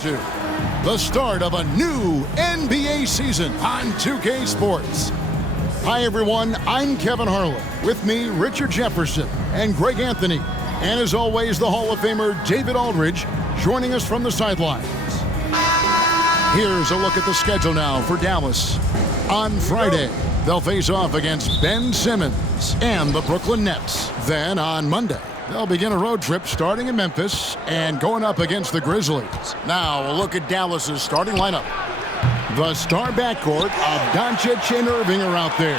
The start of a new NBA season on 2K Sports. Hi everyone, I'm Kevin Harlan. With me, Richard Jefferson and Greg Anthony. And as always, the Hall of Famer David Aldridge joining us from the sidelines. Here's a look at the schedule now for Dallas. On Friday, they'll face off against Ben Simmons and the Brooklyn Nets. Then on Monday, they'll begin a road trip starting in Memphis and going up against the Grizzlies. Now, a look at Dallas's starting lineup. The star backcourt of Doncic and Irving are out there.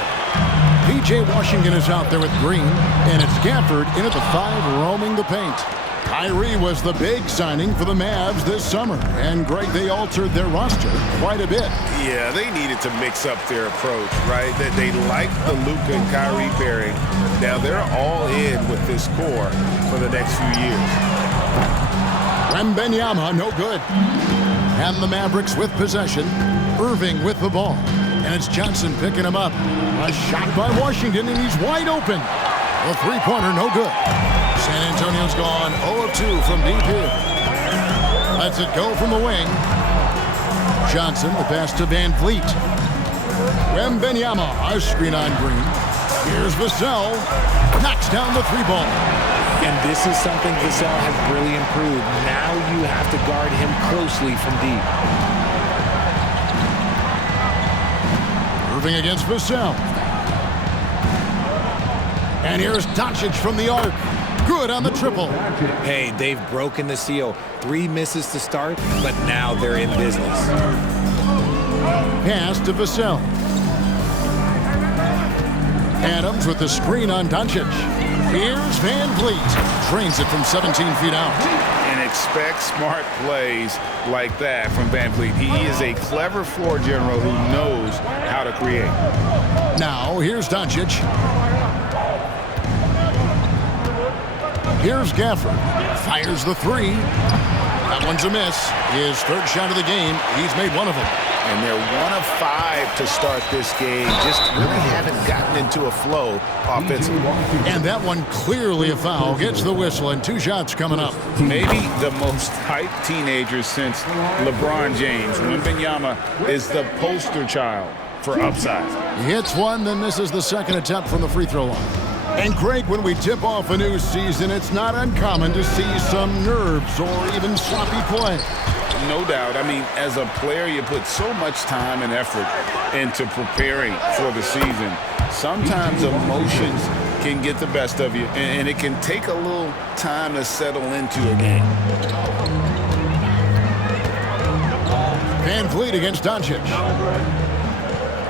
P.J. Washington is out there with Green, and it's Gafford in at the 5 roaming the paint. Kyrie was the big signing for the Mavs this summer, and Greg, they altered their roster quite a bit. Yeah, they needed to mix up their approach, right? They liked the Luka and Kyrie pairing. Now they're all in with this core for the next few years. Wembanyama, no good. And the Mavericks with possession. Irving with the ball. And it's Johnson picking him up. A shot by Washington, and he's wide open. The three-pointer, no good. San Antonio's gone 0 of 2 from deep here. Lets it go from the wing. Johnson, the pass to Van Vliet. Wembanyama, a screen on Green. Here's Vassell. Knocks down the three ball. And this is something Vassell has really improved. Now you have to guard him closely from deep. Irving against Vassell. And here's Doncic from the arc. Good on the triple. Hey, they've broken the seal. 3 misses to start, but now they're in business. Pass to Vassell. Adams with the screen on Doncic. Here's Van Vliet. Trains it from 17 feet out. And expect smart plays like that from Van Vliet. He is a clever floor general who knows how to create. Now, here's Doncic. Here's Gafford. Fires the 3. That one's a miss. His 3rd shot of the game. He's made one of them. And they're 1 of 5 to start this game. Just really haven't gotten into a flow offensively. And that one clearly a foul. Gets the whistle, and 2 shots coming up. Maybe the most hyped teenager since LeBron James. Wembanyama is the poster child for upside. He hits one, then misses the second attempt from the free throw line. And Greg, when we tip off a new season, it's not uncommon to see some nerves or even sloppy play. No doubt. I mean, as a player, you put so much time and effort into preparing for the season. Sometimes emotions can get the best of you, and it can take a little time to settle into a game. Van Vliet against Doncic.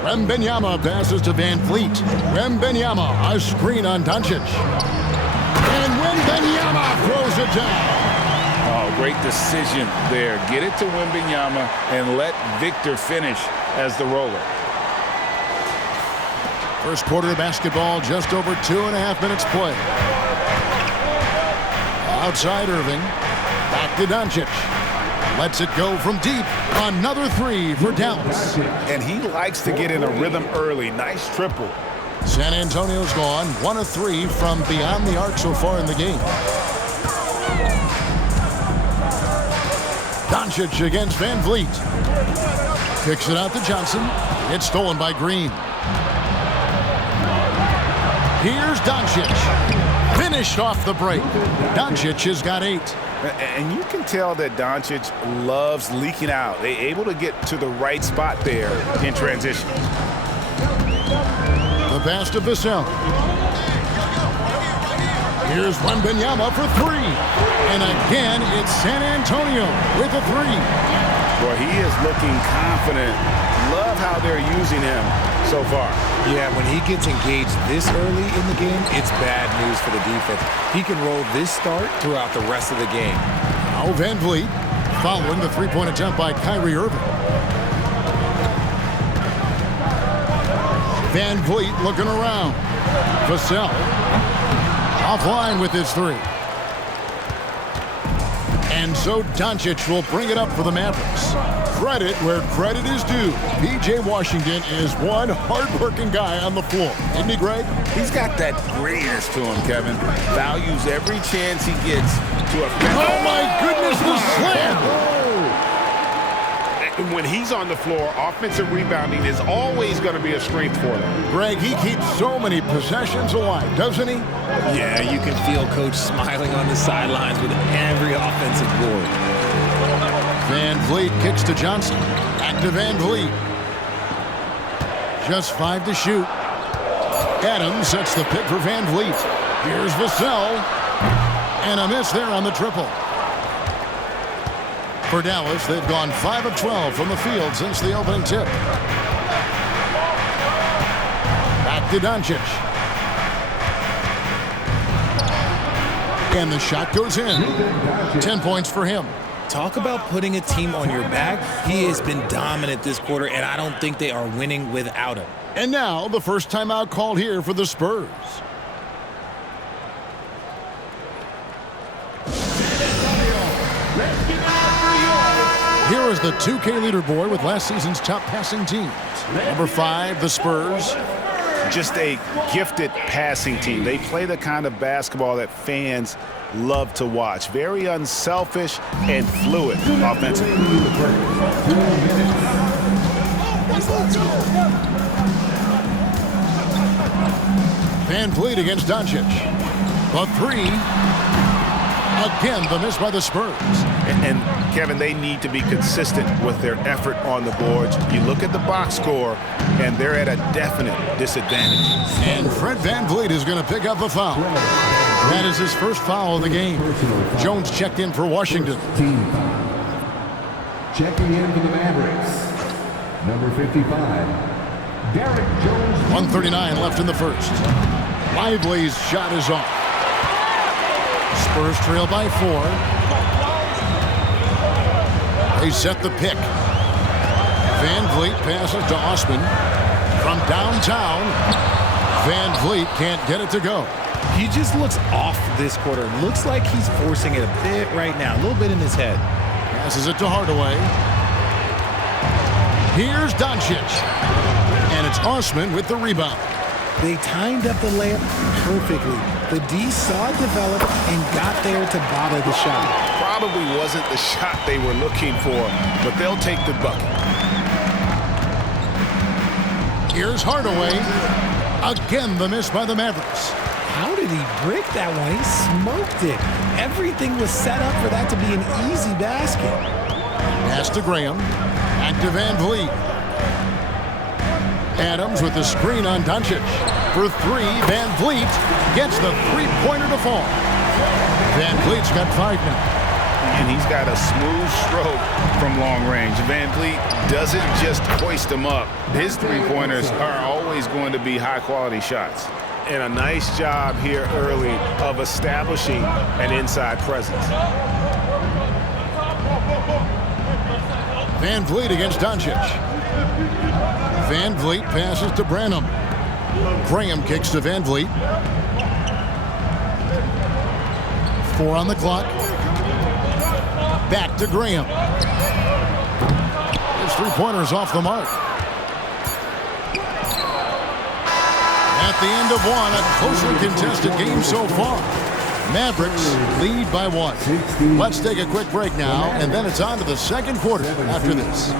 Wembanyama passes to Van Vliet. Wembanyama, a screen on Doncic. And Wembanyama throws it down. Oh, great decision there. Get it to Wembanyama and let Victor finish as the roller. First quarter of basketball, just over 2.5 minutes play. Outside Irving. Back to Doncic. Lets it go from deep. Another 3 for Dallas. And he likes to get in a rhythm early. Nice triple. San Antonio's gone 1 of 3 from beyond the arc so far in the game. Doncic against Van Vliet. Kicks it out to Johnson. It's stolen by Green. Here's Doncic. Finished off the break. Doncic has got 8. And you can tell that Doncic loves leaking out. They're able to get to the right spot there in transition. The pass to Vassell. Here's Wembanyama for 3. And again, it's San Antonio with a 3. Boy, he is looking confident. Love how they're using him so far. Yeah, when he gets engaged this early in the game, it's bad news for the defense. He can roll this start throughout the rest of the game. Now Van Vliet following the 3-point attempt by Kyrie Irving. Van Vliet looking around. Vassell offline with his 3. And so Doncic will bring it up for the Mavericks. Credit where credit is due. P.J. Washington is one hard-working guy on the floor. Isn't he, Greg? He's got that grittiness to him, Kevin. Values every chance he gets to affect. Oh, my goodness, the slam! Oh, And when he's on the floor, offensive rebounding is always going to be a strength for them. Greg, he keeps so many possessions alive, doesn't he? Yeah, you can feel Coach smiling on the sidelines with every offensive board. Van Vliet kicks to Johnson. Back to Van Vliet. Just 5 to shoot. Adams sets the pick for Van Vliet. Here's Vassell. And a miss there on the triple. For Dallas, they've gone 5 of 12 from the field since the opening tip. Back to Doncic. And the shot goes in. 10 points for him. Talk about putting a team on your back. He has been dominant this quarter, and I don't think they are winning without him. And now, the first timeout called here for the Spurs. Here is the 2K leaderboard with last season's top passing teams. Number 5, the Spurs. Just a gifted passing team. They play the kind of basketball that fans love to watch. Very unselfish and fluid offensively. Van Vliet against Doncic. The 3. Again, the miss by the Spurs. And Kevin, they need to be consistent with their effort on the boards. You look at the box score, and they're at a definite disadvantage. And Fred Van Vliet is going to pick up a foul. That is his first foul of the game. Jones checked in for Washington. Team foul. Checking in for the Mavericks. Number 55, Derek Jones. 1:39 left in the first. Lively's shot is off. Spurs trail by 4. They set the pick. Van Vliet passes to Osman. From downtown, Van Vliet can't get it to go. He just looks off this quarter. Looks like he's forcing it a bit right now. A little bit in his head. Passes it to Hardaway. Here's Doncic. And it's Osman with the rebound. They timed up the layup perfectly. The D saw it develop and got there to bottle the shot. Probably wasn't the shot they were looking for, but they'll take the bucket. Here's Hardaway. Again, the miss by the Mavericks. How did he break that one? He smoked it. Everything was set up for that to be an easy basket. Pass to Graham. Back to Van Vliet. Adams with the screen on Doncic. For 3, Van Vliet gets the three-pointer to fall. Van Vliet's got 5 now. And he's got a smooth stroke from long range. Van Vliet doesn't just hoist them up. His three-pointers are always going to be high-quality shots. And a nice job here early of establishing an inside presence. Van Vliet against Doncic. Van Vliet passes to Branham. Graham kicks to Van Vliet. 4 on the clock. Back to Graham. His three-pointer's off the mark. At the end of 1, a closely contested game so far. Mavericks lead by 1. Let's take a quick break now, and then it's on to the second quarter after this.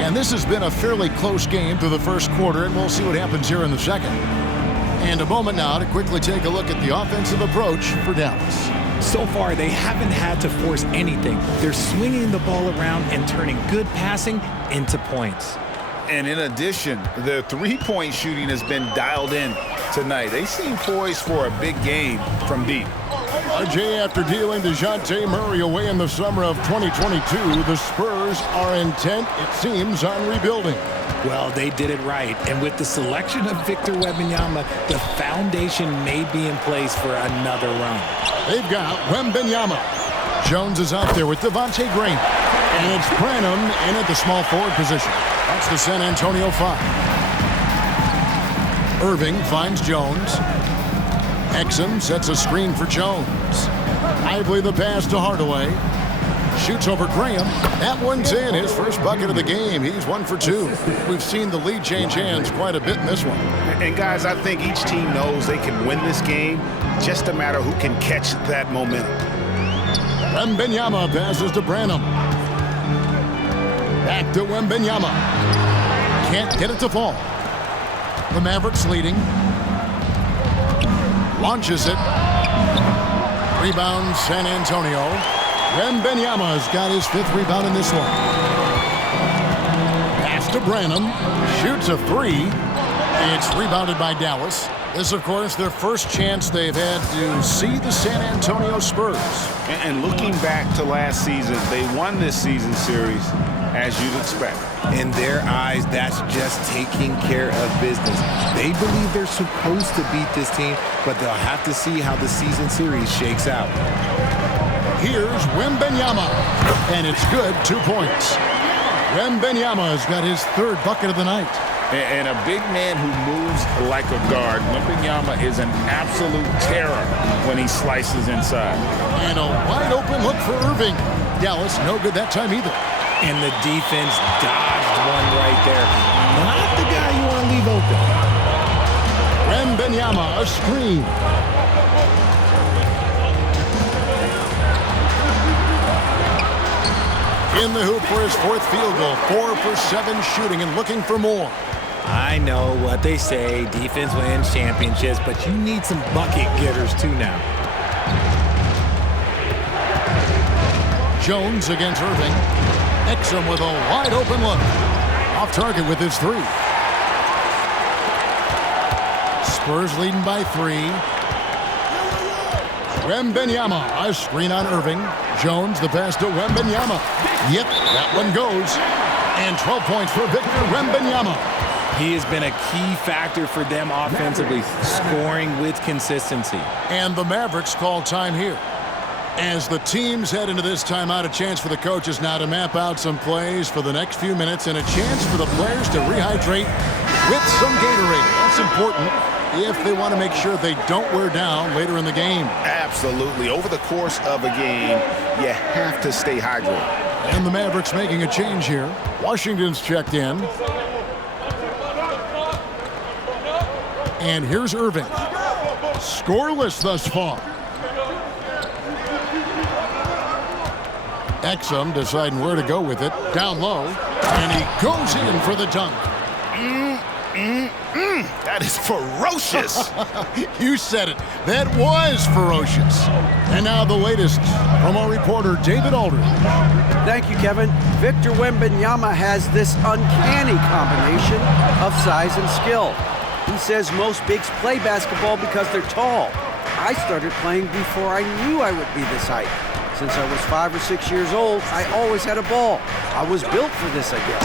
And this has been a fairly close game through the first quarter, and we'll see what happens here in the second. And a moment now to quickly take a look at the offensive approach for Dallas. So far, they haven't had to force anything. They're swinging the ball around and turning good passing into points. And in addition, their three-point shooting has been dialed in tonight. They seem poised for a big game from deep. RJ, after dealing DeJounte Murray away in the summer of 2022, the Spurs are intent, it seems, on rebuilding. Well, they did it right. And with the selection of Victor Wembanyama, the foundation may be in place for another run. They've got Wembanyama. Jones is out there with Devontae Graham. And it's Branham in at the small forward position. That's the San Antonio 5. Irving finds Jones. Exum sets a screen for Jones. Lively the pass to Hardaway. Shoots over Graham. That one's in. His first bucket of the game. He's 1 for 2. We've seen the lead change hands quite a bit in this one. And guys, I think each team knows they can win this game. Just a matter who can catch that momentum. Wembanyama passes to Branham. Back to Wembanyama. Can't get it to fall. The Mavericks leading. Launches it. Rebound San Antonio. Wembanyama's got his 5th rebound in this one. Pass to Branham. Shoots a 3. It's rebounded by Dallas. This, of course, their first chance they've had to see the San Antonio Spurs. And looking back to last season, they won this season series as you'd expect. In their eyes, that's just taking care of business. They believe they're supposed to beat this team, but they'll have to see how the season series shakes out. Here's Wembanyama, and it's good. 2 points. Wembanyama's got his 3rd bucket of the night. And a big man who moves like a guard. Wembanyama is an absolute terror when he slices inside. And a wide open look for Irving. Dallas, no good that time either. And the defense dodged one right there. Not the guy you want to leave open. Wembanyama, a screen. In the hoop for his 4th field goal. 4 for 7 shooting and looking for more. I know what they say, defense wins championships, but you need some bucket getters too now. Jones against Irving. Exum with a wide open look. Off target with his 3. Spurs leading by 3. Wembanyama, a screen on Irving. Jones, the pass to Wembanyama. Yep, that one goes. And 12 points for Victor Wembanyama. He has been a key factor for them offensively, scoring with consistency. And the Mavericks call time here. As the teams head into this timeout, a chance for the coaches now to map out some plays for the next few minutes and a chance for the players to rehydrate with some Gatorade. That's important if they want to make sure they don't wear down later in the game. Absolutely. Over the course of a game, you have to stay hydrated. And the Mavericks making a change here. Washington's checked in. And here's Irving. Scoreless thus far. Exum deciding where to go with it. Down low. And he goes in for the dunk. That is ferocious. You said it. That was ferocious. And now the latest from our reporter, David Aldridge. Thank you, Kevin. Victor Wembanyama has this uncanny combination of size and skill. He says most bigs play basketball because they're tall. I started playing before I knew I would be this height. Since I was 5 or 6 years old, I always had a ball. I was built for this, I guess.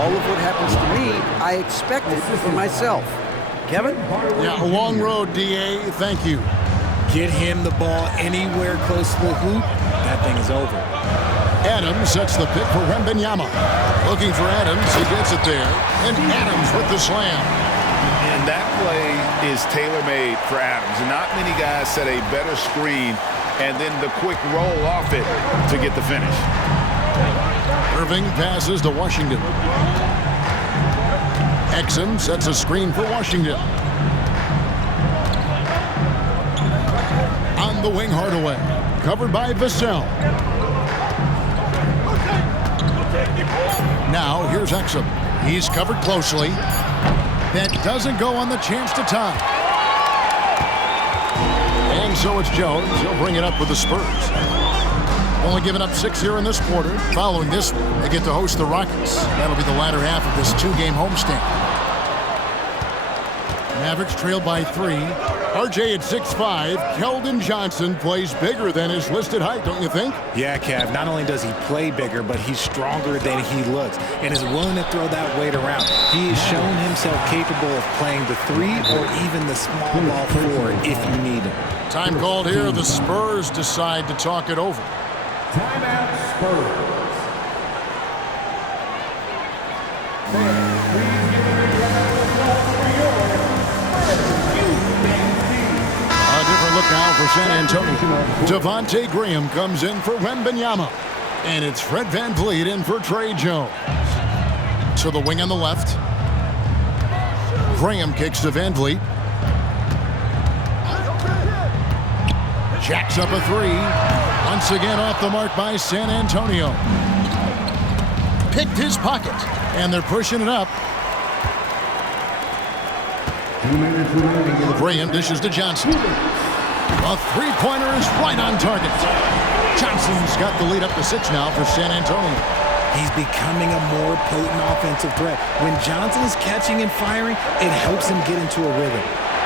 All of what happens to me, I expected for myself. Kevin? Yeah, a long road, D.A. Thank you. Get him the ball anywhere close to the hoop, that thing is over. Adams sets the pick for Wembanyama. Looking for Adams, he gets it there. And Adams with the slam. And that play is tailor-made for Adams. Not many guys set a better screen and then the quick roll off it to get the finish. Irving passes to Washington. Exum sets a screen for Washington. On the wing, Hardaway. Covered by Vassell. Now, here's Exum. He's covered closely. That doesn't go on the chance to tie. And so it's Jones. He'll bring it up with the Spurs. Only giving up 6 here in this quarter. Following this one, they get to host the Rockets. That'll be the latter half of this 2-game homestand. Mavericks trail by 3. RJ at 6'5". Keldon Johnson plays bigger than his listed height, don't you think? Yeah, Kev. Not only does he play bigger, but he's stronger than he looks and is willing to throw that weight around. He has shown himself capable of playing the 3 or even the small ball 4 if you need him. Time called here. The Spurs decide to talk it over. Timeout, Spurs. A now for San Antonio. Devontae Graham comes in for Wembanyama. And it's Fred VanVleet in for Trey Jones. To the wing on the left. Graham kicks to VanVleet. Jacks up a three. Once again off the mark by San Antonio. Picked his pocket. And they're pushing it up. 2 minutes remaining. Graham dishes to Johnson. A three-pointer is right on target. Johnson's got the lead up to 6 now for San Antonio. He's becoming a more potent offensive threat. When Johnson is catching and firing, it helps him get into a rhythm.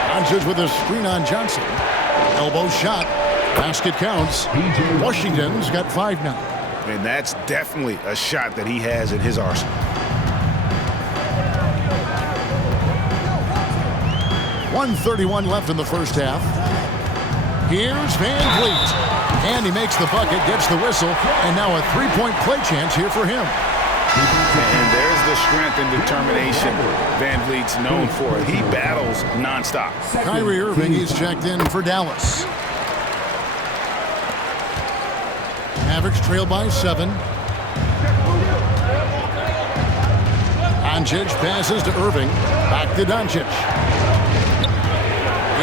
Doncic with a screen on Johnson. Elbow shot. Basket counts. Washington's got 5 now. And that's definitely a shot that he has in his arsenal. 1:31 left in the first half. Here's VanVleet. And he makes the bucket, gets the whistle, and now a three-point play chance here for him. And there's the strength and determination VanVleet's known for. He battles nonstop. Kyrie Irving, he's checked in for Dallas. Mavericks trail by 7. Doncic passes to Irving. Back to Doncic.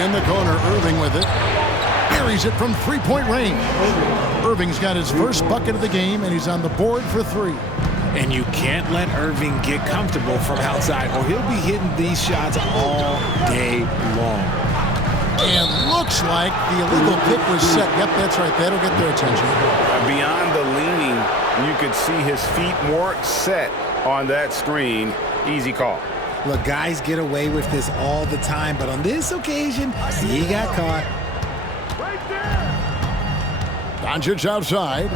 In the corner, Irving with it. Buries it from three-point range. Irving's got his first bucket of the game, and he's on the board for 3. And you can't let Irving get comfortable from outside, or he'll be hitting these shots all day long. And looks like the illegal pick was set. Yep, that's right. That'll get their attention. Beyond the leaning, you could see his feet more set on that screen. Easy call. Look, guys get away with this all the time, but on this occasion, he got caught. Doncic outside.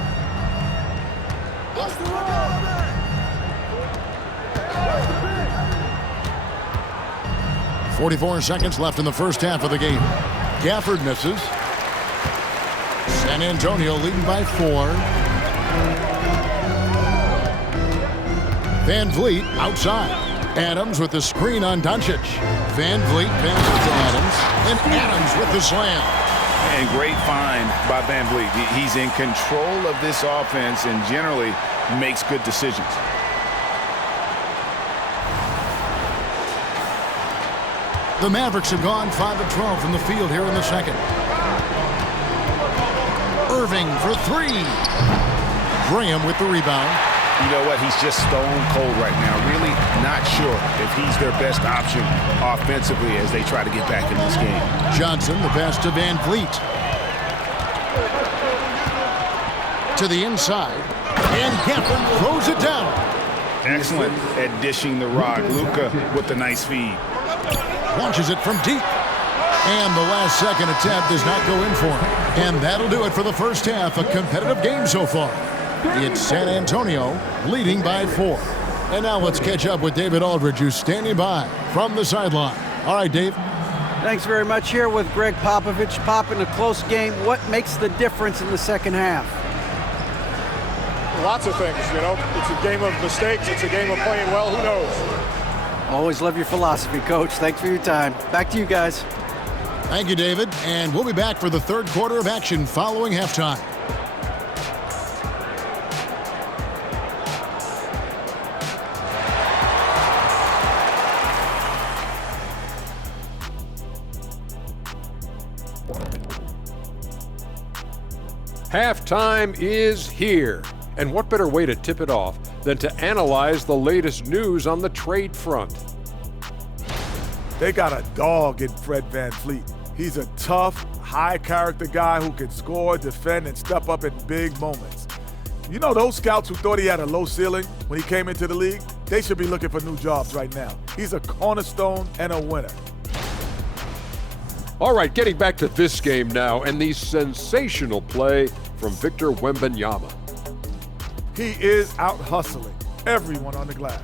44 seconds left in the first half of the game. Gafford misses. San Antonio leading by 4. VanVleet outside. Adams with the screen on Doncic. VanVleet passes to Adams. And Adams with the slam. And great find by VanVleet. He's in control of this offense and generally makes good decisions. The Mavericks have gone 5 of 12 from the field here in the second. Irving for 3. Graham with the rebound. You know what? He's just stone cold right now. Really not sure if he's their best option offensively as they try to get back in this game. Johnson, the pass to VanVleet. To the inside. And Gafford throws it down. Excellent at dishing the rock. Luka with the nice feed. Launches it from deep. And the last second attempt does not go in for him. And that'll do it for the first half. A competitive game so far. It's San Antonio leading by 4. And now let's catch up with David Aldridge, who's standing by from the sideline. All right, Dave. Thanks very much. Here with Greg Popovich. Pop, in a close game, what makes the difference in the second half? Lots of things, you know. It's a game of mistakes. It's a game of playing well. Who knows? Always love your philosophy, Coach. Thanks for your time. Back to you guys. Thank you, David. And we'll be back for the third quarter of action following halftime. Halftime is here. And what better way to tip it off than to analyze the latest news on the trade front? They got a dog in Fred VanVleet. He's a tough, high-character guy who can score, defend, and step up in big moments. You know, those scouts who thought he had a low ceiling when he came into the league, they should be looking for new jobs right now. He's a cornerstone and a winner. All right, getting back to this game now and the sensational play from Victor Wembanyama. He is out-hustling everyone on the glass,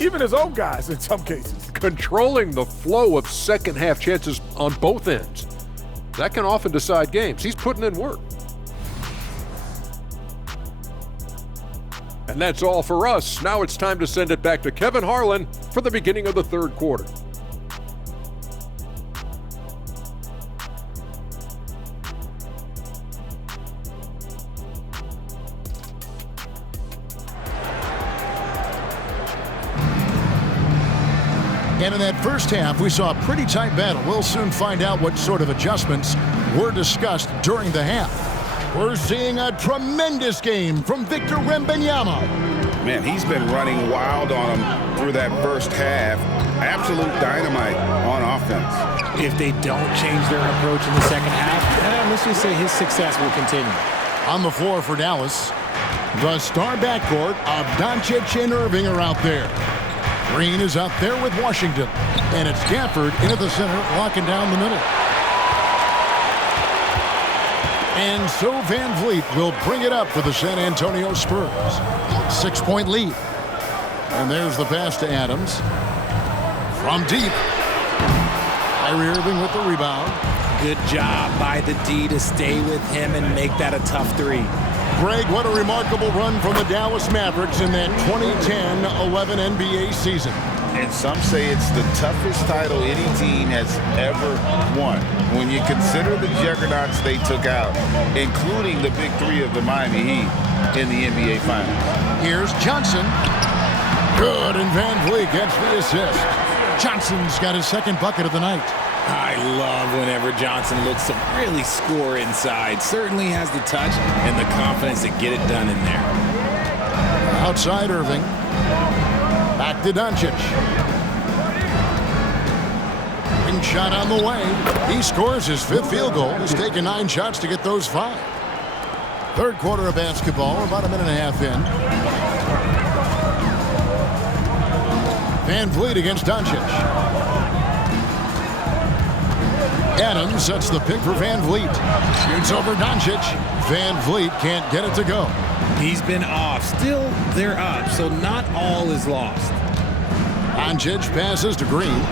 even his own guys in some cases. Controlling the flow of second-half chances on both ends. That can often decide games. He's putting in work. And that's all for us. Now it's time to send it back to Kevin Harlan for the beginning of the third quarter. And in that first half, we saw a pretty tight battle. We'll soon find out what sort of adjustments were discussed during the half. We're seeing a tremendous game from Victor Wembanyama. Man, he's been running wild on him through that first half. Absolute dynamite on offense. If they don't change their approach in the second half, let's just say his success will continue. On the floor for Dallas, the star backcourt of Doncic and Irving are out there. Green is out there with Washington. And it's Gafford into the center, locking down the middle. And so Van Vliet will bring it up for the San Antonio Spurs. 6-point lead. And there's the pass to Adams. From deep. Kyrie Irving with the rebound. Good job by the D to stay with him and make that a tough three. Greg, what a remarkable run from the Dallas Mavericks in that 2010-11 NBA season. And some say it's the toughest title any team has ever won. When you consider the juggernauts they took out, including the big three of the Miami Heat in the NBA Finals. Here's Johnson. Good, and Van Vliet gets the assist. Johnson's got his second bucket of the night. I love whenever Johnson looks to really score inside. Certainly has the touch and the confidence to get it done in there. Outside Irving. Back to Doncic. Ring shot on the way. He scores his fifth field goal. He's taken 9 shots to get those 5. Third quarter of basketball, about a minute and a half in. Van Vliet against Doncic. Adams sets the pick for Van Vliet. Shoots over Doncic. Van Vliet can't get it to go. He's been off. Still, they're up, so not all is lost. Doncic passes to Green.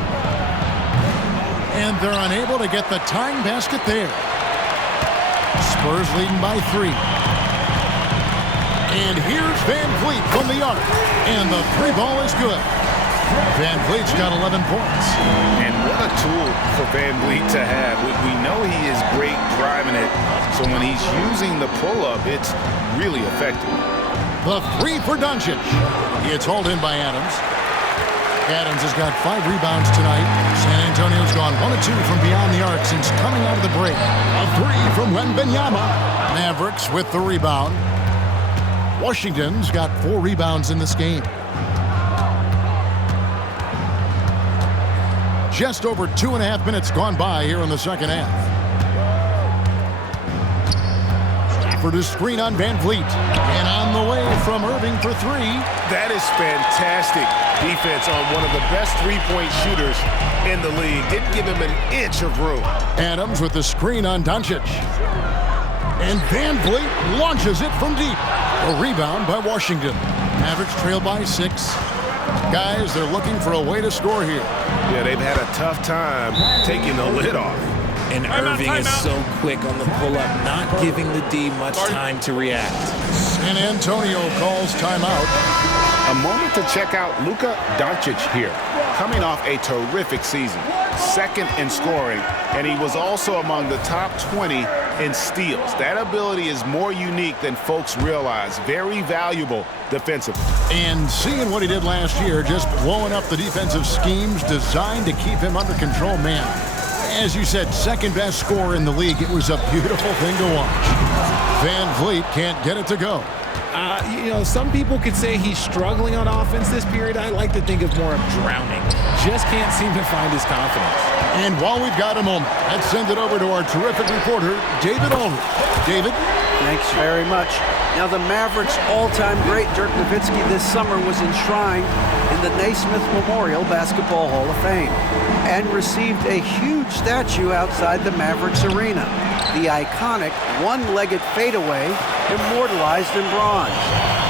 And they're unable to get the tying basket there. Spurs leading by 3. And here's Van Vliet from the arc. And the 3 ball is good. Van Vliet's got 11 points. And what a tool for Van Vliet to have. We know he is great driving it, so when he's using the pull-up, it's really effective. The 3 for Doncic. It's hauled in by Adams. Adams has got 5 rebounds tonight. San Antonio's gone 1 of 2 from beyond the arc since coming out of the break. A 3 from Wembanyama. Mavericks with the rebound. Washington's got 4 rebounds in this game. Just over 2.5 minutes gone by here in the second half. Stafford is screen on Van Vliet. And on the way from Irving for 3. That is fantastic defense on one of the best three-point shooters in the league. Didn't give him an inch of room. Adams with the screen on Doncic. And Van Vliet launches it from deep. A rebound by Washington. Mavericks trail by 6. Guys, they're looking for a way to score here. Yeah, they've had a tough time taking the lid off. And Irving is so quick on the pull-up, not giving the D much time to react. San Antonio calls timeout. A moment to check out Luka Doncic here, coming off a terrific season. Second in scoring, and he was also among the top 20 in steals. That ability is more unique than folks realize. Very valuable defensively. And seeing what he did last year, just blowing up the defensive schemes designed to keep him under control, man. As you said, second best scorer in the league. It was a beautiful thing to watch. Van Vliet can't get it to go. Some people could say he's struggling on offense this period. I like to think of more of drowning. Just can't seem to find his confidence. And while we've got a moment, let's send it over to our terrific reporter, David Ulrich. David? Thanks very much. Now, the Mavericks' all-time great Dirk Nowitzki this summer was enshrined in the Naismith Memorial Basketball Hall of Fame and received a huge statue outside the Mavericks arena. The iconic one-legged fadeaway immortalized in bronze.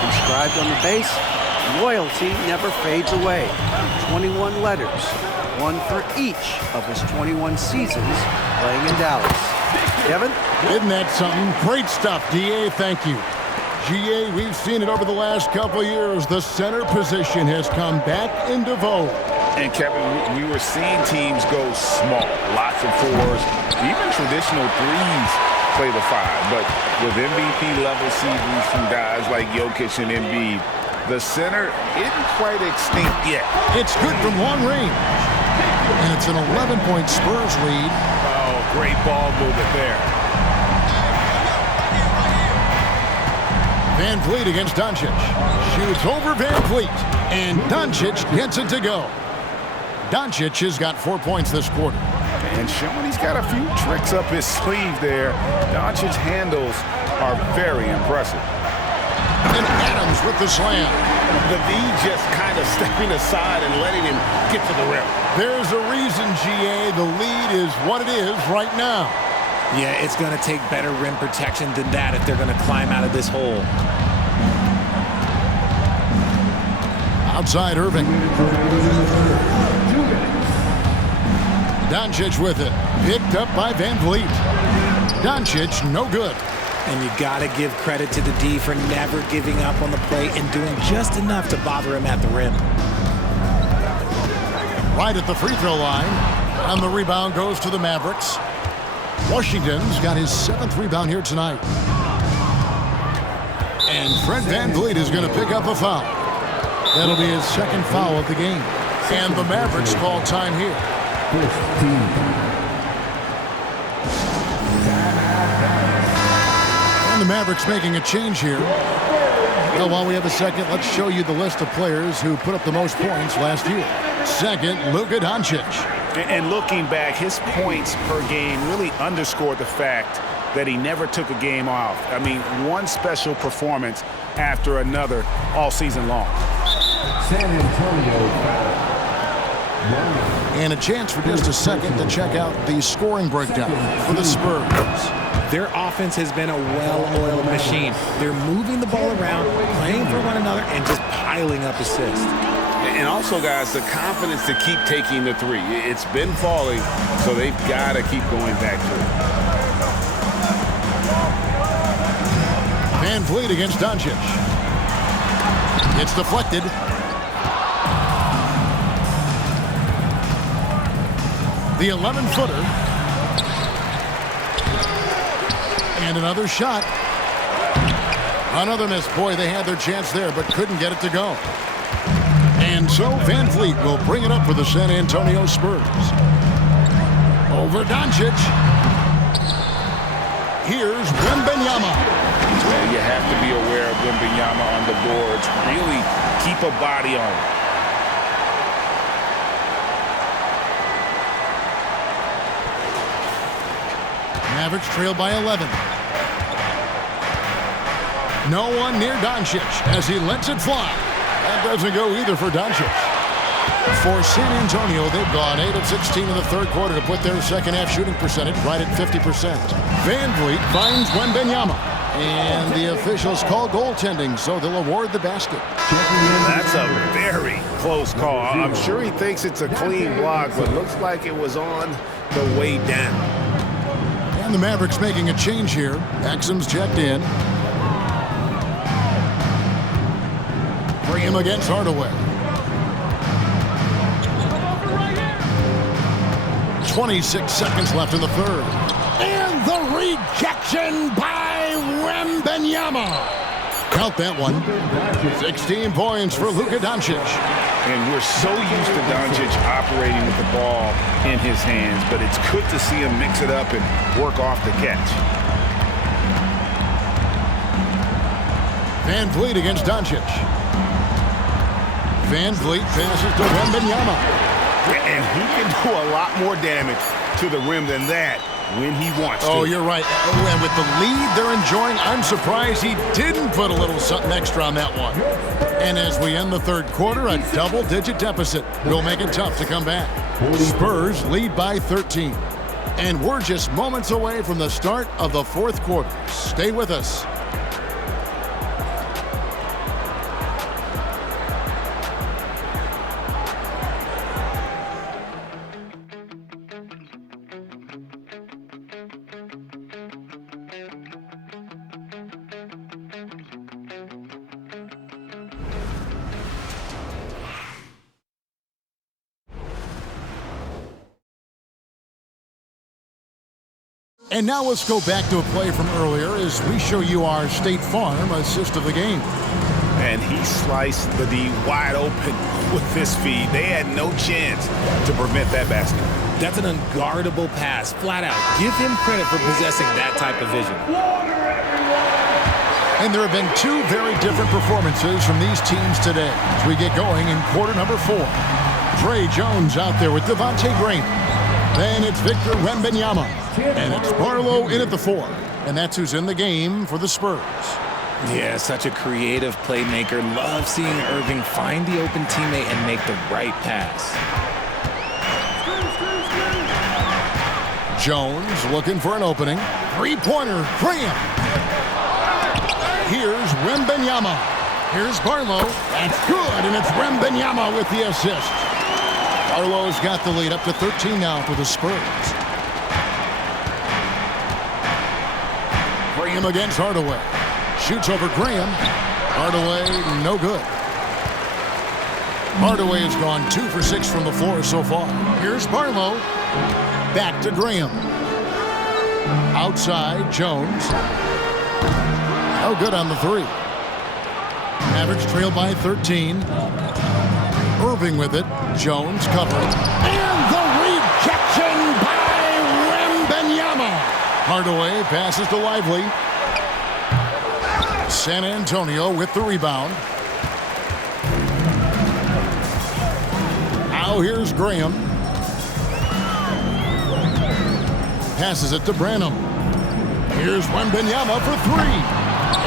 Inscribed on the base, loyalty never fades away. 21 letters, one for each of his 21 seasons playing in Dallas. Kevin? Isn't that something? Great stuff, DA. Thank you. GA, we've seen it over the last couple of years. The center position has come back into vogue. And Kevin, we were seeing teams go small, lots of 4s, even traditional 3s play the 5. But with MVP-level seasons from guys like Jokic and Embiid, the center isn't quite extinct yet. It's good from long range. And it's an 11-point Spurs lead. Oh, great ball movement there. Van Vliet against Doncic. Shoots over Van Vliet. And Doncic gets it to go. Doncic has got 4 points this quarter. And showing he's got a few tricks up his sleeve there. Doncic's handles are very impressive. And Adams with the slam. The V just kind of stepping aside and letting him get to the rim. There's a reason, GA, the lead is what it is right now. Yeah, it's going to take better rim protection than that if they're going to climb out of this hole. Outside Irving. Doncic with it. Picked up by Van Vliet. Doncic, no good. And you got to give credit to the D for never giving up on the play and doing just enough to bother him at the rim. Right at the free throw line. And the rebound goes to the Mavericks. Washington's got his 7th rebound here tonight. And Fred Van Vliet is going to pick up a foul. That'll be his 2nd foul of the game. And the Mavericks call time here. And the Mavericks making a change here. Well, while we have a second, let's show you the list of players who put up the most points last year. Second, Luka Doncic. And looking back, his points per game really underscored the fact that he never took a game off. I mean, one special performance after another all season long. San Antonio foul. And a chance for just a second to check out the scoring breakdown for the Spurs. Their offense has been a well-oiled machine. They're moving the ball around, playing for one another, and just piling up assists. And also, guys, the confidence to keep taking the three. It's been falling, so they've got to keep going back to it. Van Vliet against Doncic. It's deflected. The 11-footer. And another shot. Another miss. Boy, they had their chance there, but couldn't get it to go. And so Van Vliet will bring it up for the San Antonio Spurs. Over Doncic. Here's Wembanyama. Yeah, you have to be aware of Wembanyama on the boards. Really keep a body on him. Mavericks trail by 11. No one near Doncic as he lets it fly. That doesn't go either for Doncic. For San Antonio, they've gone 8 of 16 in the third quarter to put their second-half shooting percentage right at 50%. Van Vliet finds Wembanyama. And the officials call goaltending, so they'll award the basket. That's a very close call. I'm sure he thinks it's a clean block, but looks like it was on the way down. And the Mavericks making a change here. Exum's checked in. Bring him against Hardaway. 26 seconds left in the third. And the rejection by Wembanyama. Count that one. 16 points for Luka Doncic. And we're so used to Doncic operating with the ball in his hands, but it's good to see him mix it up and work off the catch. Van Vliet against Doncic. Van Vliet passes to Wembanyama. And he can do a lot more damage to the rim than that when he wants to. Oh, you're right. And with the lead they're enjoying, I'm surprised he didn't put a little something extra on that one. And as we end the third quarter, a double-digit deficit will make it tough to come back. Spurs lead by 13. And we're just moments away from the start of the fourth quarter. Stay with us. And now let's go back to a play from earlier as we show you our State Farm assist of the game. and he sliced the D wide open with this feed. They had no chance to prevent that basket. That's an unguardable pass, flat out. Give him credit for possessing that type of vision. And there have been two very different performances from these teams today as we get going in quarter number 4. Trey Jones out there with Devontae Graham. Then it's Victor Wembanyama. And it's Barlow in at the 4. And that's who's in the game for the Spurs. Yeah, such a creative playmaker. Love seeing Irving find the open teammate and make the right pass. Jones looking for an opening. Three-pointer, Graham. Here's Wembanyama. Here's Barlow. That's good, and it's Wembanyama with the assist. Barlow's got the lead up to 13 now for the Spurs. Graham against Hardaway. Shoots over Graham. Hardaway, no good. Hardaway has gone 2 for 6 from the floor so far. Here's Barlow. Back to Graham. Outside, Jones. No good on the 3. Mavericks trail by 13. Irving with it. Jones covered. And the rejection by Wembanyama. Hardaway passes to Lively. San Antonio with the rebound. Now here's Graham. Passes it to Branham. Here's Wembanyama for 3.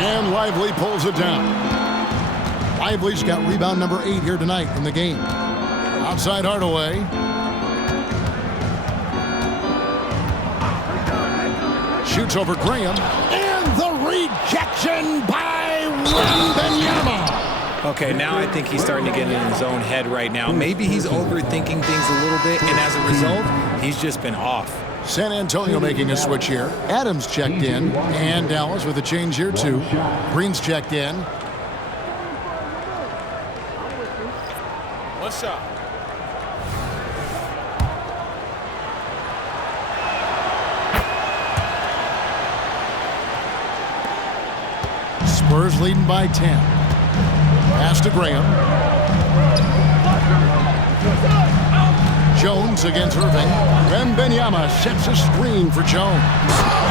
And Lively pulls it down. Lively's got rebound number 8 here tonight in the game. Outside Hardaway. Shoots over Graham. And the rejection by Wembanyama. Okay, now I think he's starting to get in his own head right now. Maybe he's overthinking things a little bit, and as a result, he's just been off. San Antonio making a switch here. Adams checked in, and Dallas with a change here too. Green's checked in. One shot. Spurs leading by 10. Pass to Graham. Jones against Irving. Wembanyama sets a screen for Jones.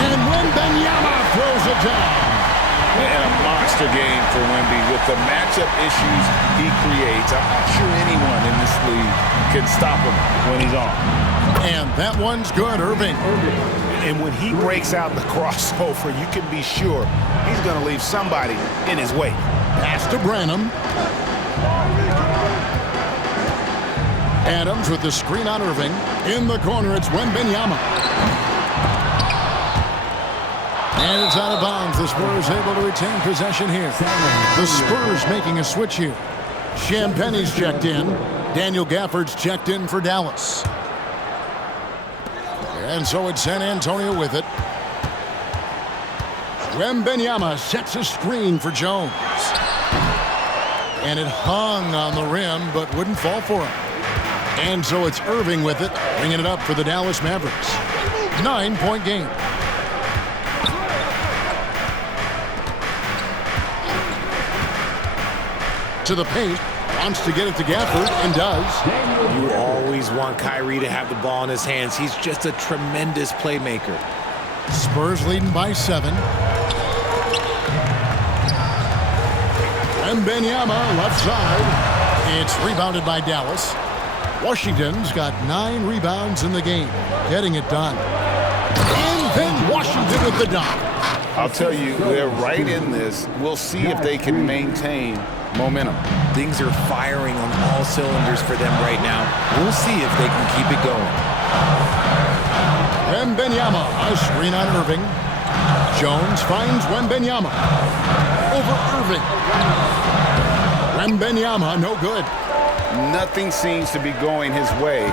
And Wembanyama throws it down. And a monster game for Wemby with the matchup issues he creates. I'm not sure anyone in this league can stop him when he's on. And that one's good, Irving. And when he breaks out the crossover, you can be sure he's going to leave somebody in his way. Pass to Branham. Adams with the screen on Irving. In the corner, it's Wembanyama. And it's out of bounds. The Spurs able to retain possession here. The Spurs making a switch here. Champagne's checked in. Daniel Gafford's checked in for Dallas. And so it's San Antonio with it. Wembanyama sets a screen for Jones. And it hung on the rim, but wouldn't fall for him. And so it's Irving with it, bringing it up for the Dallas Mavericks. 9-point game. To the paint, wants to get it to Gafford, and does. You always want Kyrie to have the ball in his hands. He's just a tremendous playmaker. Spurs leading by 7. Wembanyama left side. It's rebounded by Dallas. Washington's got 9 rebounds in the game, getting it done. And then Washington with the dunk. I'll tell you, they're right in this. We'll see if they can maintain momentum. Things are firing on all cylinders for them right now. We'll see if they can keep it going. Wembanyama, a screen on Irving. Jones finds Wembanyama. Over Irving. Wembanyama, no good. Nothing seems to be going his way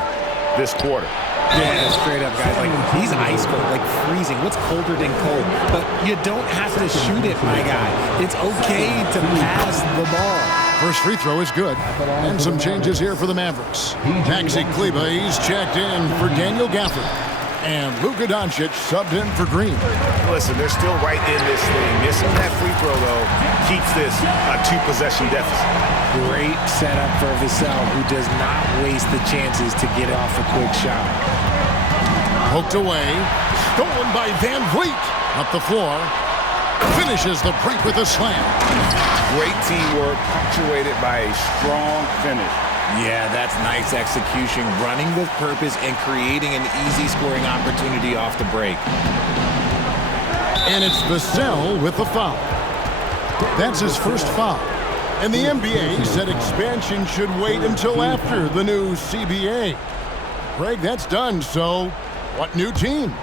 this quarter. Yeah, straight up, guys. Like, he's ice cold, like freezing. What's colder than cold? But you don't have to shoot it, my guy. It's okay to pass the ball. First free throw is good. And some changes here for the Mavericks. Maxi Kleba, he's checked in for Daniel Gafford. And Luka Doncic subbed in for Green. Listen, they're still right in this thing. Missing that free throw, though, keeps this a 2-possession deficit. Great setup for Vassell, who does not waste the chances to get off a quick shot. Poked away. Stolen by Van Vliet. Up the floor. Finishes the break with a slam. Great teamwork, punctuated by a strong finish. Yeah, that's nice execution, running with purpose and creating an easy scoring opportunity off the break. And it's Vassell with the foul. That's his first foul. And the NBA said expansion should wait until after the new CBA. Greg, that's done, so what new teams?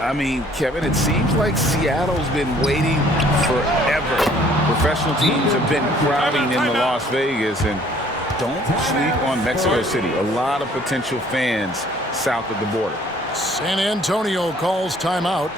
I mean, Kevin, it seems like Seattle's been waiting forever. Professional teams have been crowding into Las Vegas, and don't sleep on Mexico City. A lot of potential fans south of the border. San Antonio calls timeout.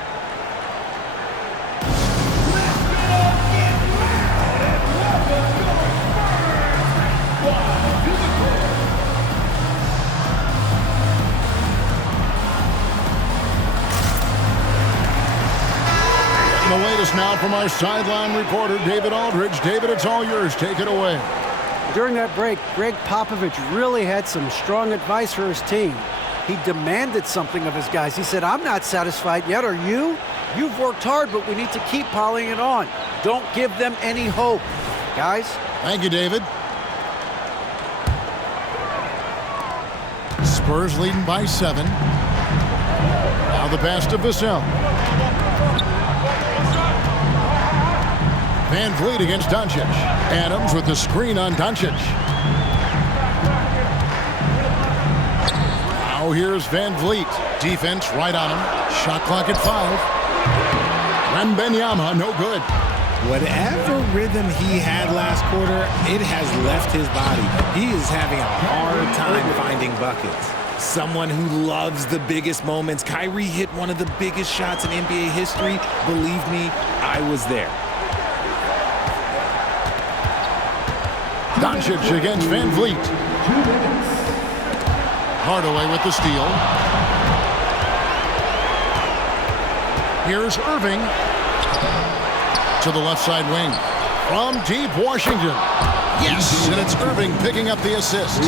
The latest now from our sideline reporter, David Aldridge. David, it's all yours. Take it away. During that break, Greg Popovich really had some strong advice for his team. He demanded something of his guys. He said, I'm not satisfied yet, are you? You've worked hard, but we need to keep piling it on. Don't give them any hope, guys. Thank you, David. Spurs leading by 7. Now the pass to Vassell. Van Vliet against Doncic. Adams with the screen on Doncic. Now here's Van Vliet. Defense right on him. Shot clock at 5. Wembanyama, no good. Whatever rhythm he had last quarter, it has left his body. He is having a hard time finding buckets. Someone who loves the biggest moments. Kyrie hit one of the biggest shots in NBA history. Believe me, I was there. Doncic against Van Vliet. Hardaway with the steal. Here's Irving to the left side wing. From deep Washington. Yes, and it's Irving picking up the assist.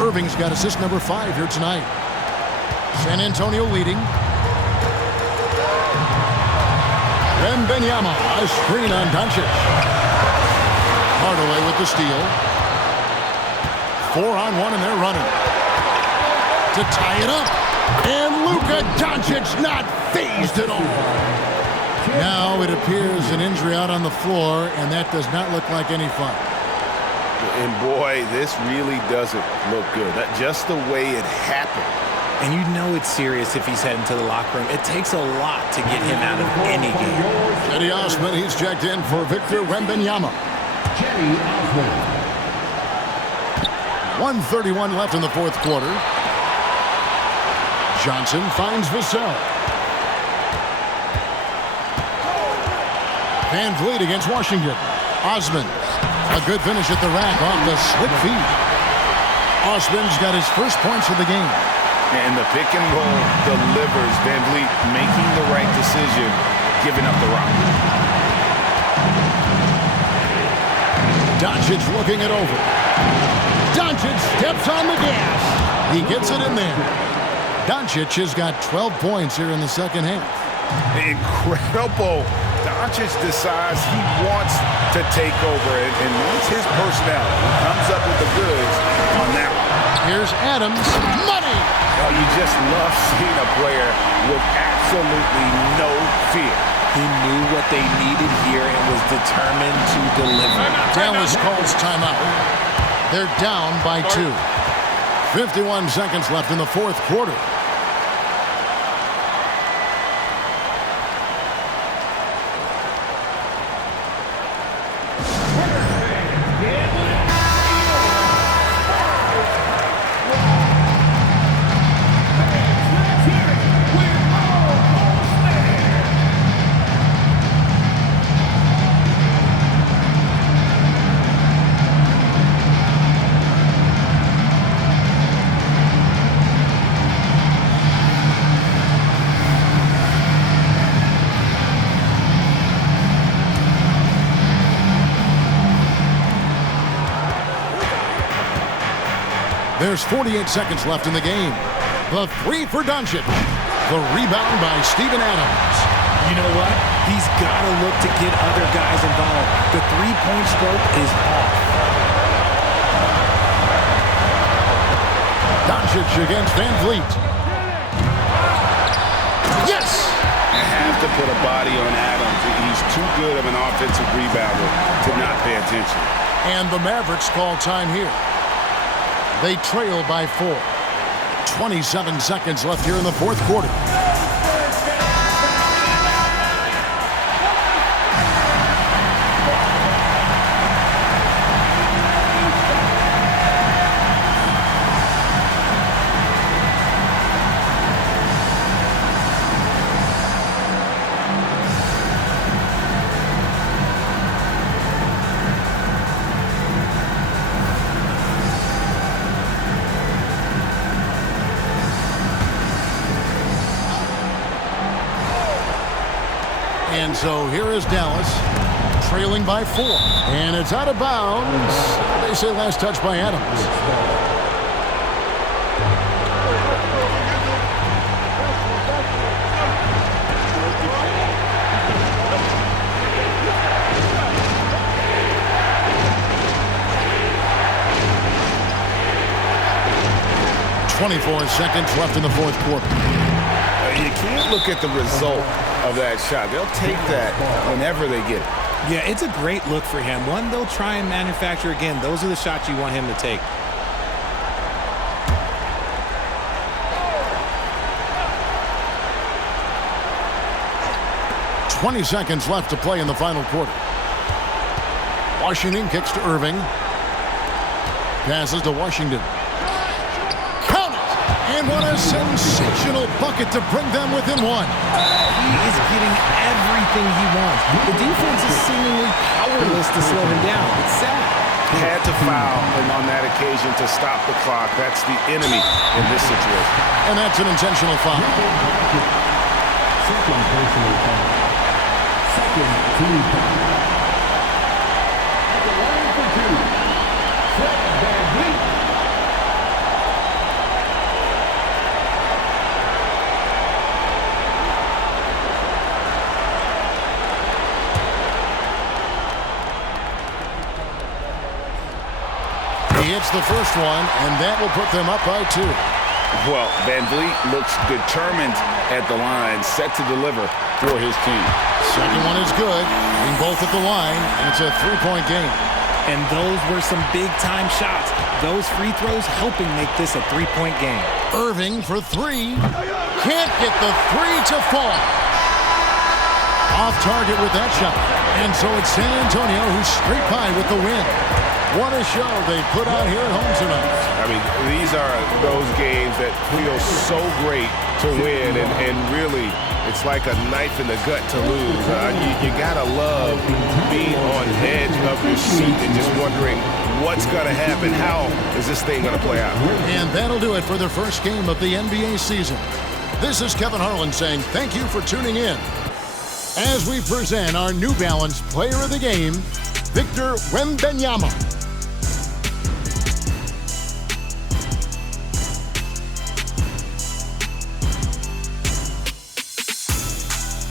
Irving's got assist number 5 here tonight. San Antonio leading. Wembanyama, a screen on Doncic. Hardaway with the steal. 4-on-1 and they're running. To tie it up. And Luka Doncic not fazed at all. Now it appears an injury out on the floor, and that does not look like any fun. And boy, this really doesn't look good. Just the way it happened. And you know it's serious if he's heading to the locker room. It takes a lot to get him out of any game. Cedi Osman, he's checked in for Victor Wembanyama. 1:31 left in the fourth quarter. Johnson finds Vassell. Van Vliet against Washington. Osman, a good finish at the rack off the slick feed. Osman's got his first points of the game. And the pick and roll delivers. Van Vliet making the right decision, giving up the rock. Doncic looking it over. Doncic steps on the gas. He gets it in there. Doncic has got 12 points here in the second half. Incredible. Doncic decides he wants to take over, and once his personality comes up with the goods on that one. Here's Adams. Money! Oh, you just love seeing a player with absolutely no fear. He knew what they needed here and was determined to deliver. Dallas calls timeout. They're down by 2. 51 seconds left in the fourth quarter. There's 48 seconds left in the game. The three for Doncic. The rebound by Steven Adams. You know what? He's got to look to get other guys involved. The three-point stroke is off. Doncic against Van Vliet. Yes! You have to put a body on Adams. He's too good of an offensive rebounder to not pay attention. And the Mavericks call time here. They trail by 4. 27 seconds left here in the fourth quarter. And so here is Dallas, trailing by 4. And it's out of bounds. They say last touch by Adams. .24 seconds left in the fourth quarter. You can't look at the result of that shot. They'll take that whenever they get it. Yeah, it's a great look for him. One they'll try and manufacture again. Those are the shots you want him to take. .20 seconds left to play in the final quarter. Washington kicks to Irving. Passes to Washington. And what a sensational bucket to bring them within 1. He is getting everything he wants. The defense is seemingly powerless to slow him down. It's sad. Had to foul on that occasion to stop the clock. That's the enemy in this situation. And that's an intentional foul. Second personal foul. Second team foul. At the line for 2, Fred Van Vliet. He hits the first one, and that will put them up by 2. Well, Van Vliet looks determined at the line, set to deliver for his team. Second one is good. Being both at the line, and it's a 3-point game. And those were some big-time shots. Those free throws helping make this a 3-point game. Irving for 3. Can't get the 3 to fall. Off target with that shot. And so it's San Antonio who's straight by with the win. What a show they put out here at home tonight. I mean, these are those games that feel so great to win, and really, it's like a knife in the gut to lose. You gotta love being on edge of your seat and just wondering what's gonna happen. How is this thing gonna play out? And that'll do it for the first game of the NBA season. This is Kevin Harlan saying thank you for tuning in as we present our New Balance Player of the Game, Victor Wembanyama.